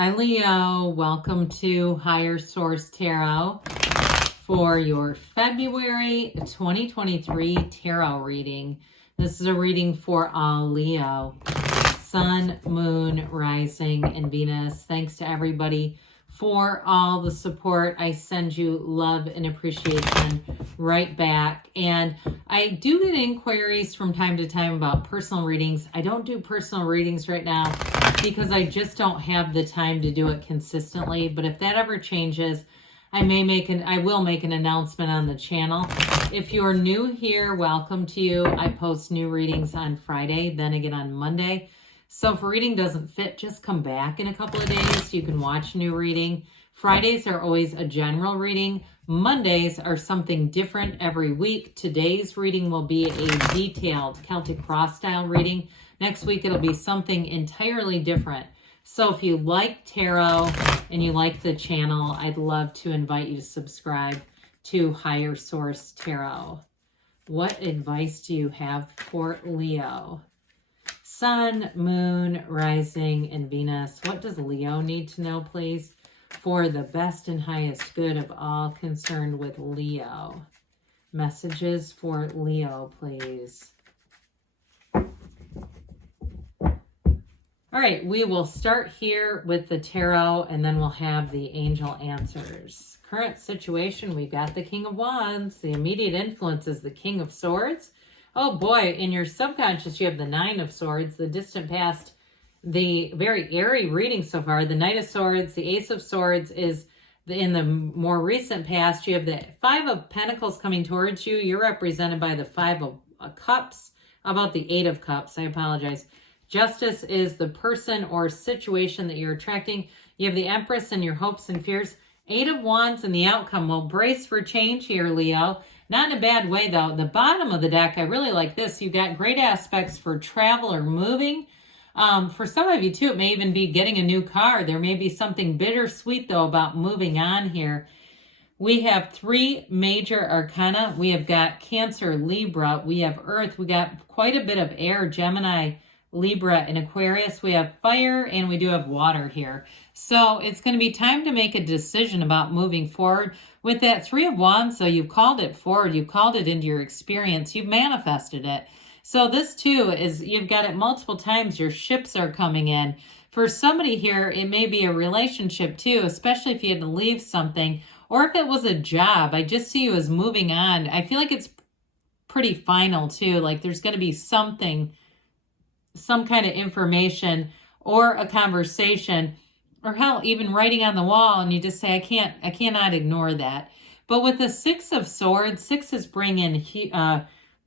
Hi Leo, welcome to Higher Source Tarot for your February 2023 tarot reading. This is a reading for all Leo, Sun, Moon, Rising, and Venus. Thanks to everybody for all the support. I send you love and appreciation right back. And I do get inquiries from time to time about personal readings. I don't do personal readings right now because I just don't have the time to do it consistently. But if that ever changes, I will make an announcement on the channel. If you're new here, welcome to you. I post new readings on Friday, then again on Monday. So if a reading doesn't fit, just come back in a couple of days. You can watch a new reading. Fridays are always a general reading. Mondays are something different every week. Today's reading will be a detailed Celtic Cross style reading. Next week, it'll be something entirely different. So if you like tarot and you like the channel, I'd love to invite you to subscribe to Higher Source Tarot. What advice do you have for Leo? Sun, Moon, Rising, and Venus. What does Leo need to know, please, for the best and highest good of all concerned with Leo? Messages for Leo, please. All right, we will start here with the tarot, and then we'll have the angel answers. Current situation, we got the King of Wands. The immediate influence is the King of Swords. Oh boy, in your subconscious, you have the Nine of Swords, the distant past, the very airy reading so far. The Knight of Swords, the Ace of Swords is in the more recent past. You have the Five of Pentacles coming towards you. You're represented by the Five of Cups. How about the Eight of Cups? I apologize. Justice is the person or situation that you're attracting. You have the Empress and your hopes and fears. Eight of Wands and the outcome. Well, brace for change here, Leo. Not in a bad way, though. The bottom of the deck, I really like this. You got great aspects for travel or moving. For some of you, too, it may even be getting a new car. There may be something bittersweet, though, about moving on here. We have three major arcana. We have got Cancer, Libra. We have Earth. We got quite a bit of air, Gemini, Libra, and Aquarius. We have fire, and we do have water here. So it's going to be time to make a decision about moving forward. With that Three of Wands, so you've called it forward. You've called it into your experience. You've manifested it. So this, too, is you've got it multiple times. Your ships are coming in. For somebody here, it may be a relationship, too, especially if you had to leave something. Or if it was a job, I just see you as moving on. I feel like it's pretty final, too. Like there's going to be something, some kind of information or a conversation, or hell, even writing on the wall, and you just say, I cannot ignore that. But with the Six of Swords, sixes bring in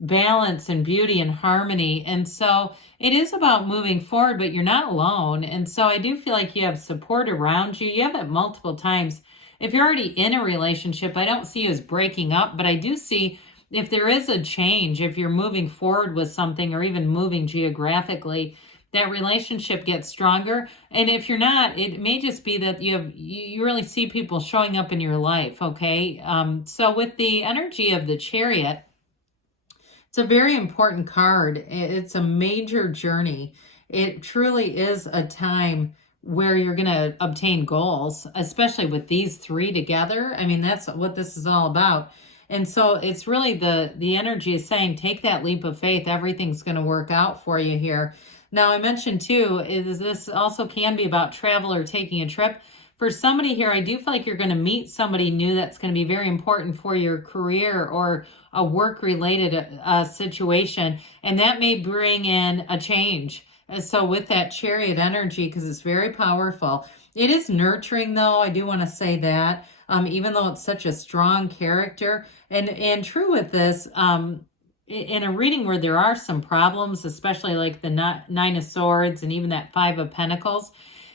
balance and beauty and harmony. And so it is about moving forward, but you're not alone. And so I do feel like you have support around you. You have it multiple times. If you're already in a relationship, I don't see you as breaking up, but I do see if there is a change, if you're moving forward with something or even moving geographically, that relationship gets stronger. And if you're not, it may just be that you really see people showing up in your life, okay? So with the energy of the Chariot, it's a very important card. It's a major journey. It truly is a time where you're going to obtain goals, especially with these three together. I mean, that's what this is all about. And so it's really the energy is saying, take that leap of faith. Everything's going to work out for you here. Now, I mentioned, too, is this also can be about travel or taking a trip. For somebody here, I do feel like you're going to meet somebody new that's going to be very important for your career or a work-related situation. And that may bring in a change. So with that Chariot energy, because it's very powerful, it is nurturing, though. I do want to say that. Even though it's such a strong character. And true with this, in a reading where there are some problems, especially like the Nine of Swords and even that Five of Pentacles,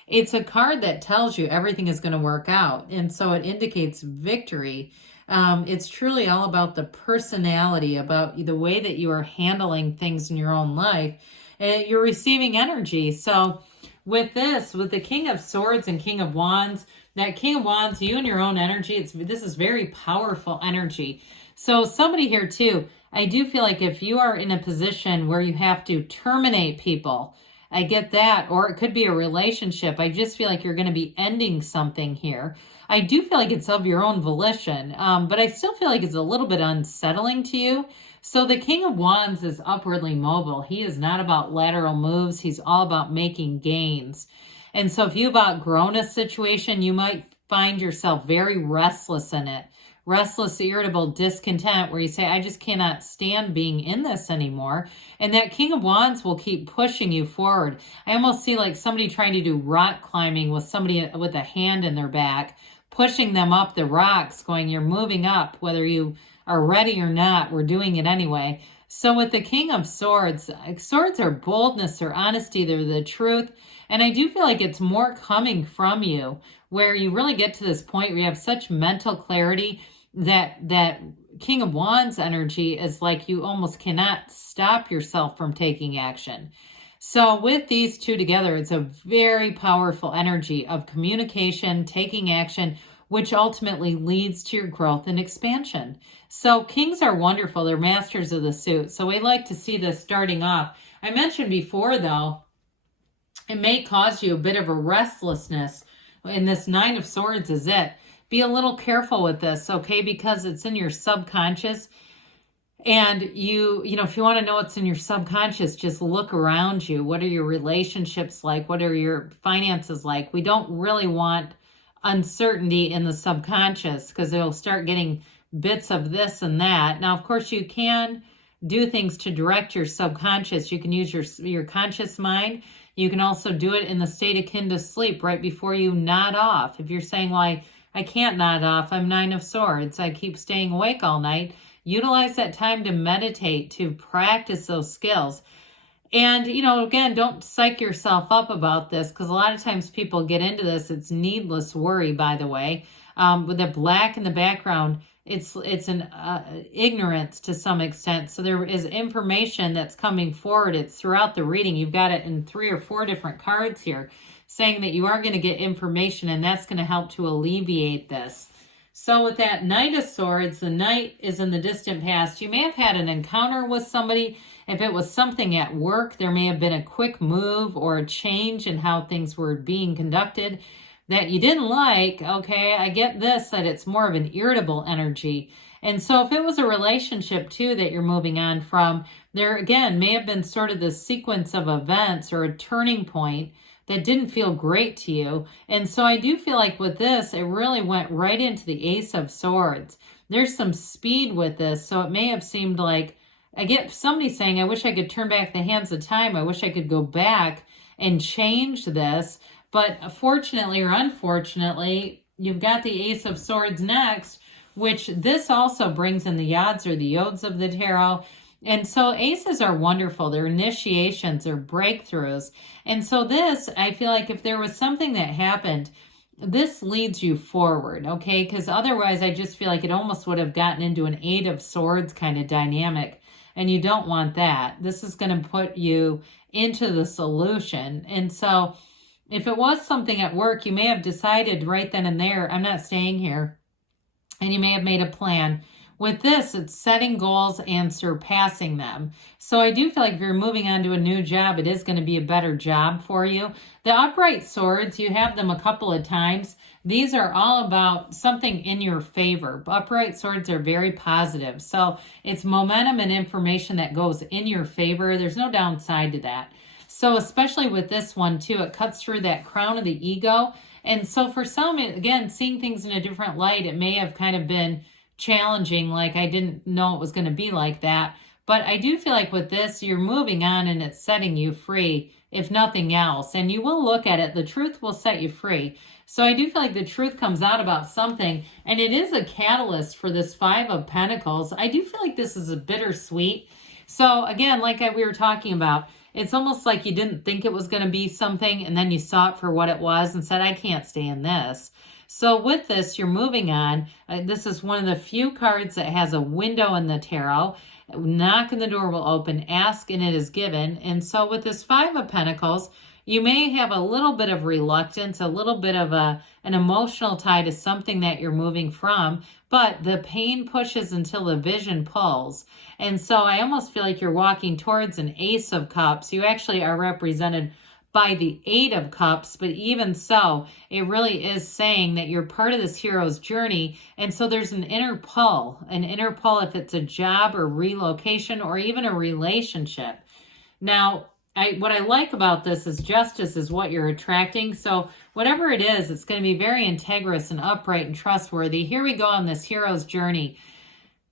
it's a card that tells you everything is going to work out. And so it indicates victory. It's truly all about the personality, about the way that you are handling things in your own life. And you're receiving energy. So with this, with the King of Swords and King of Wands, that King of Wands, you and your own energy, this is very powerful energy. So somebody here too, I do feel like if you are in a position where you have to terminate people, I get that. Or it could be a relationship. I just feel like you're going to be ending something here. I do feel like it's of your own volition, but I still feel like it's a little bit unsettling to you. So the King of Wands is upwardly mobile. He is not about lateral moves. He's all about making gains. And so if you've outgrown a situation, you might find yourself very restless in it. Restless, irritable, discontent, where you say, I just cannot stand being in this anymore. And that King of Wands will keep pushing you forward. I almost see like somebody trying to do rock climbing with somebody with a hand in their back, pushing them up the rocks, going, you're moving up, whether you are ready or not, we're doing it anyway. So with the King of Swords, swords are boldness or honesty, they're the truth. And I do feel like it's more coming from you, where you really get to this point where you have such mental clarity that King of Wands energy is like you almost cannot stop yourself from taking action. So with these two together, it's a very powerful energy of communication, taking action, which ultimately leads to your growth and expansion. So kings are wonderful. They're masters of the suit. So we like to see this starting off. I mentioned before, though, it may cause you a bit of a restlessness. And this Nine of Swords is it. Be a little careful with this, okay? Because it's in your subconscious. And you know, if you want to know what's in your subconscious, just look around you. What are your relationships like? What are your finances like? We don't really want uncertainty in the subconscious because it'll start getting bits of this and that. Now, of course, you can do things to direct your subconscious. You can use your conscious mind. You can also do it in the state akin to sleep right before you nod off. If you're saying, well, I can't nod off, I'm Nine of Swords, I keep staying awake all night, utilize that time to meditate, to practice those skills. And, you know, again, don't psych yourself up about this because a lot of times people get into this. It's needless worry, by the way. With the black in the background, it's an ignorance to some extent. So there is information that's coming forward. It's throughout the reading. You've got it in 3 or 4 different cards here saying that you are going to get information, and that's going to help to alleviate this. So with that Knight of Swords, the Knight is in the distant past. You may have had an encounter with somebody. If it was something at work, there may have been a quick move or a change in how things were being conducted that you didn't like. Okay, I get this, that it's more of an irritable energy. And so if it was a relationship too that you're moving on from, there again may have been sort of this sequence of events or a turning point that didn't feel great to you. And so I do feel like with this, it really went right into the Ace of Swords. There's some speed with this, so it may have seemed like, I get somebody saying, I wish I could turn back the hands of time. I wish I could go back and change this. But fortunately or unfortunately, you've got the Ace of Swords next, which this also brings in the Yods or the Yods of the tarot. And so aces are wonderful. They're initiations or breakthroughs. And so this, I feel like if there was something that happened, this leads you forward, okay? Because otherwise, I just feel like it almost would have gotten into an Eight of Swords kind of dynamic. And you don't want that. This is going to put you into the solution. And so if it was something at work, you may have decided right then and there, I'm not staying here. And you may have made a plan. With this, it's setting goals and surpassing them. So I do feel like if you're moving on to a new job, it is going to be a better job for you. The upright swords, you have them a couple of times. These are all about something in your favor. Upright swords are very positive. So it's momentum and information that goes in your favor. There's no downside to that. So especially with this one too, it cuts through that crown of the ego. And so for some, again, seeing things in a different light, it may have kind of been challenging, like I didn't know it was going to be like that. But I do feel like with this, you're moving on and it's setting you free, if nothing else. And you will look at it. The truth will set you free. So I do feel like the truth comes out about something. And it is a catalyst for this Five of Pentacles. I do feel like this is a bittersweet. So again, like we were talking about, it's almost like you didn't think it was going to be something. And then you saw it for what it was and said, I can't stay in this. So with this, you're moving on. This is one of the few cards that has a window in the tarot. Knock and the door will open. Ask and it is given. And so with this Five of Pentacles, you may have a little bit of reluctance, a little bit of an emotional tie to something that you're moving from, but the pain pushes until the vision pulls. And so I almost feel like you're walking towards an Ace of Cups. You actually are represented by the Eight of Cups, but even so, it really is saying that you're part of this hero's journey. And so there's an inner pull if it's a job or relocation or even a relationship. Now, what I like about this is justice is what you're attracting. So whatever it is, it's going to be very integrous and upright and trustworthy. Here we go on this hero's journey.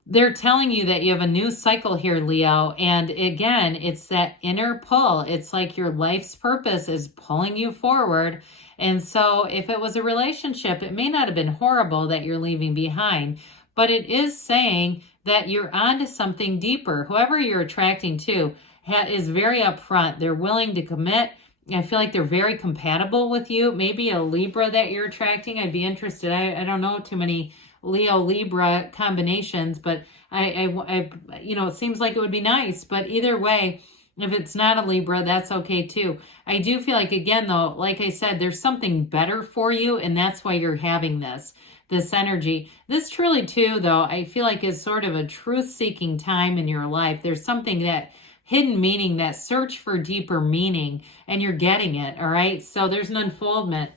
They're telling you that you have a new cycle here, Leo. And again, it's that inner pull. It's like your life's purpose is pulling you forward. And so if it was a relationship, it may not have been horrible that you're leaving behind, but it is saying that you're onto something deeper. Whoever you're attracting to is very upfront. They're willing to commit. I feel like they're very compatible with you. Maybe a Libra that you're attracting. I'd be interested. I don't know too many Leo Libra combinations, but I it seems like it would be nice. But either way, if it's not a Libra, that's okay too. I do feel like, again, though, like I said, there's something better for you, and that's why you're having this energy. This truly too, though, I feel like is sort of a truth-seeking time in your life. There's something that hidden meaning, that search for deeper meaning, and you're getting it, all right? So there's an unfoldment.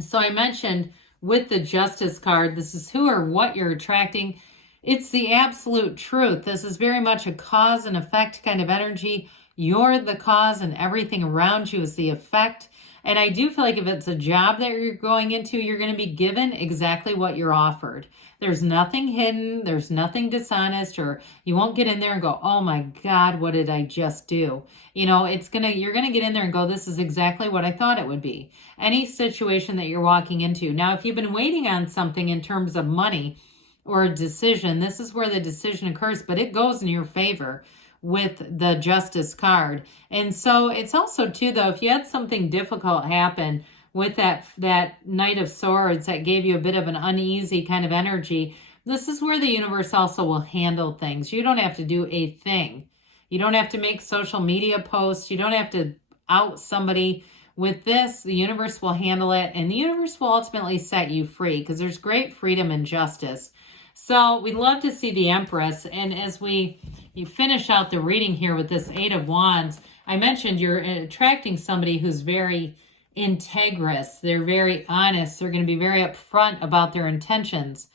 So I mentioned with the Justice card, this is who or what you're attracting. It's the absolute truth. This is very much a cause and effect kind of energy. You're the cause and everything around you is the effect. And I do feel like if it's a job that you're going into, you're going to be given exactly what you're offered. There's nothing hidden. There's nothing dishonest, or you won't get in there and go, oh my God, what did I just do? You're going to get in there and go, this is exactly what I thought it would be. Any situation that you're walking into. Now, if you've been waiting on something in terms of money or a decision, this is where the decision occurs, but it goes in your favor with the Justice card. And so it's also too, though, if you had something difficult happen with that Knight of Swords that gave you a bit of an uneasy kind of energy, this is where the universe also will handle things. You don't have to do a thing. You don't have to make social media posts. You don't have to out somebody. With this, the universe will handle it, and the universe will ultimately set you free, because there's great freedom and justice. So we'd love to see the Empress. And as you finish out the reading here with this Eight of Wands, I mentioned you're attracting somebody who's very integrous. They're very honest. They're going to be very upfront about their intentions.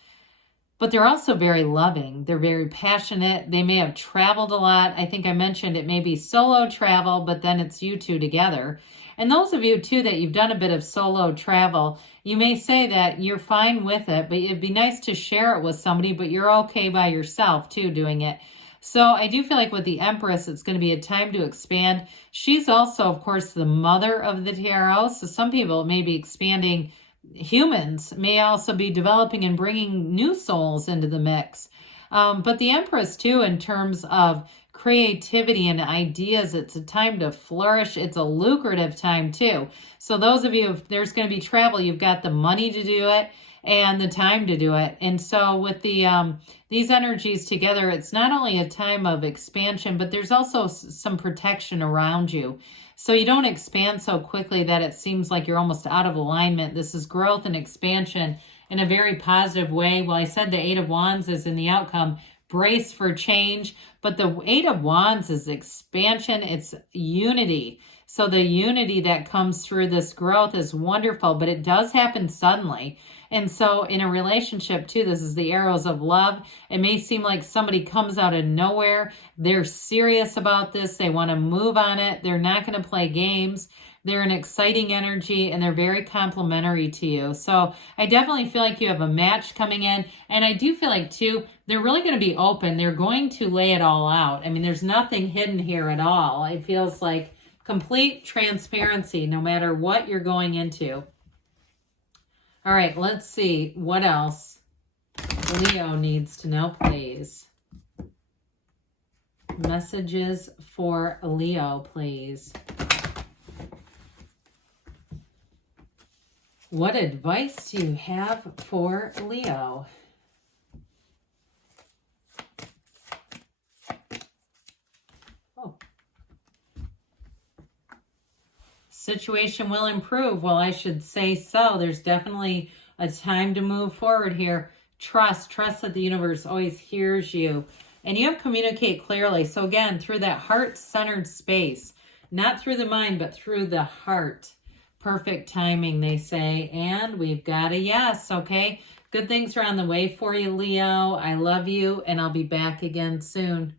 But they're also very loving. They're very passionate. They may have traveled a lot. I think I mentioned it may be solo travel, but then it's you two together. And those of you, too, that you've done a bit of solo travel, you may say that you're fine with it, but it'd be nice to share it with somebody, but you're okay by yourself, too, doing it. So I do feel like with the Empress, it's going to be a time to expand. She's also, of course, the mother of the tarot. So some people may be expanding. Humans may also be developing and bringing new souls into the mix. But the Empress, too, in terms of creativity and ideas, it's a time to flourish. It's a lucrative time, too. So those of you, if there's going to be travel, you've got the money to do it and the time to do it. And so with these energies together, it's not only a time of expansion, but there's also some protection around you. So you don't expand so quickly that it seems like you're almost out of alignment. This is growth and expansion in a very positive way. Well, I said the Eight of Wands is in the outcome. Brace for change. But the Eight of Wands is expansion. It's unity. So the unity that comes through this growth is wonderful, but it does happen suddenly. And so in a relationship too, this is the arrows of love. It may seem like somebody comes out of nowhere. They're serious about this. They want to move on it. They're not going to play games. They're an exciting energy, and they're very complimentary to you. So I definitely feel like you have a match coming in. And I do feel like, too, they're really going to be open. They're going to lay it all out. I mean, there's nothing hidden here at all. It feels like complete transparency, no matter what you're going into. All right, let's see what else Leo needs to know, please. Messages for Leo, please. What advice do you have for Leo? situation will improve. Well, I should say so. There's definitely a time to move forward here. Trust that the universe always hears you. And you have to communicate clearly. So again, through that heart-centered space, not through the mind, but through the heart. Perfect timing, they say. And we've got a yes, okay? Good things are on the way for you, Leo. I love you, and I'll be back again soon.